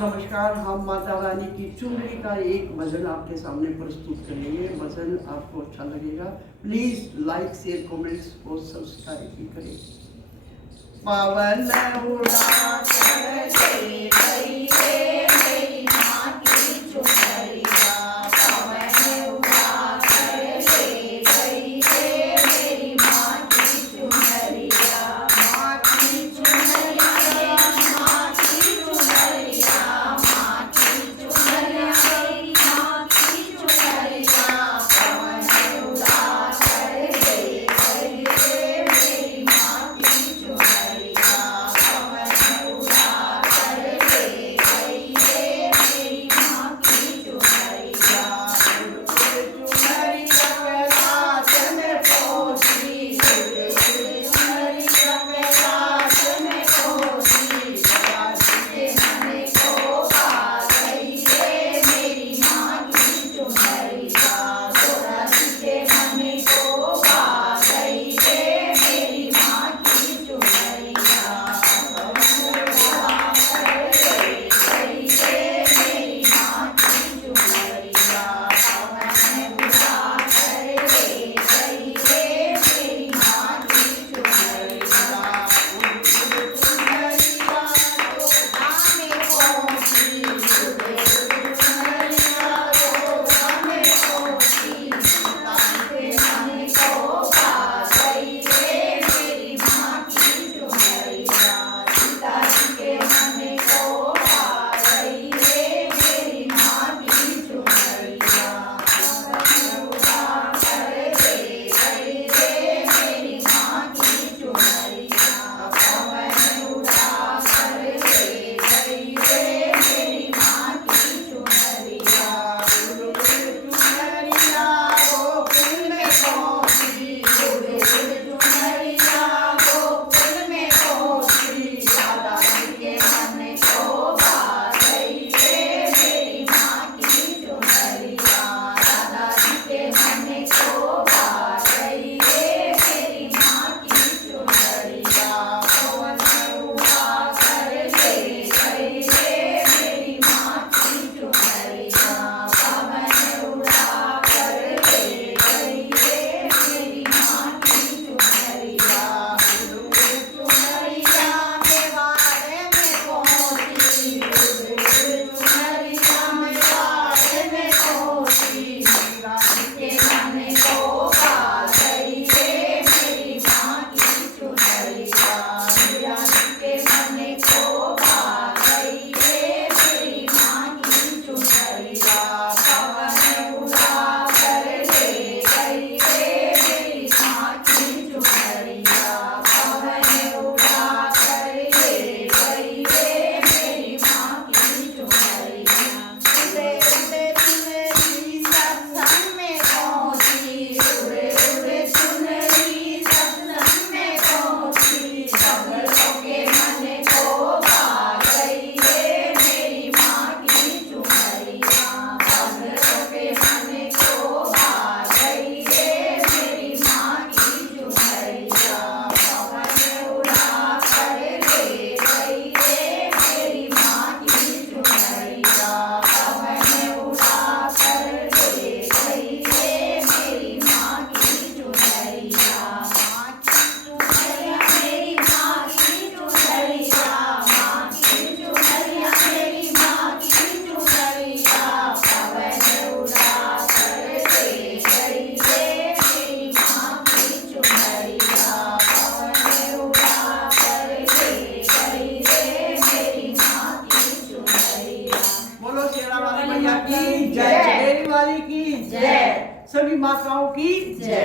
नमस्कार। हम माता रानी की चुनरी का एक भजन आपके सामने प्रस्तुत करेंगे। भजन आपको अच्छा लगेगा, प्लीज लाइक शेयर कमेंट्स और सब्सक्राइब भी करें। पवन उड़ा चले गई रे मेरी माँ की चुनरिया, पवन उड़ा चले गई रे मेरी माँ की चुनरिया, माँ की चुनरिया, माँ की चुनरिया, माँ की चुनरिया, मेरी माँ की चुनरिया, पवन उड़ा चले गई रे मेरी माँ की चुनरिया, पवन उड़ा चले गई रे मेरी माँ की चुनरिया, चुनरिया कैलाश में पहुँची, चुनरिया कैलाश में पहुँची, राज के मन को पा गई रे मेरी माँ की चुनरिया, राज के मन को पा गई रे मेरी माँ की चुनरिया, पवन उड़ा चले गई रे मेरी माँ की चुनरिया, पवन उड़ा चले गई रे मेरी माँ की चुनरिया, चुनरिया गोदा में पहुँची, चुनरिया गोदा में पहुँची, राज के मन को पा गई रे मेरी माँ की चुनरिया, सीता जी के मन को पा गई रे मेरी माँ की चुनरिया, पवन उड़ा चले गई रे मेरी माँ की चुनरिया, पवन उड़ा चले गई रे मेरी माँ की चुनरिया, चुनरिया गोकुल में पहुँची, चुनरिया गोकुल में पहुँची, राधा जी के मन को पा गई रे मेरी माँ की चुनरिया, राधा जी के मन को पा गई रे मेरी माँ की चुनरिया, पवन उड़ा चले गई रे मेरी माँ की चुनरिया, पवन उड़ा चले गई रे मेरी माँ की चुनरिया, चुनरिया के बारे में पहुँची, चुनरिया में बारे में पहुँची, राज के मन को पा गई रे मेरी माँ की चुनरिया, राज के मन को पा गई रे मेरी माँ की चुनरिया, पवन उड़ा चले गई रे मेरी माँ की चुनरिया, पवन उड़ा चले गई रे मेरी माँ की चुनरिया, उड़े उड़े चुनरी सत्संग में पहुँची, उड़े उड़े चुनरी सत्संग में पहुँची, सब लोगों के मन को पा गई रे मेरी माँ की चुनरिया, सब लोगों के मन को पा गई रे मेरी माँ की चुनरिया, पवन उड़ा चले गई रे मेरी माँ की चुनरिया, पवन उड़ा चले गई रे मेरी माँ की चुनरिया, माँ की चुनरिया मेरी माँ की चुनरिया, माँ की चुनरिया मेरी माँ की चुनरिया, पवन उड़ा चले गई रे मेरी माँ की चुनरिया, पवन उड़ा चले गई रे मेरी माँ की चुनरिया। बोलो शेरा वाली मैया की जय, शेरी वाली की जय, सभी माताओं की जय।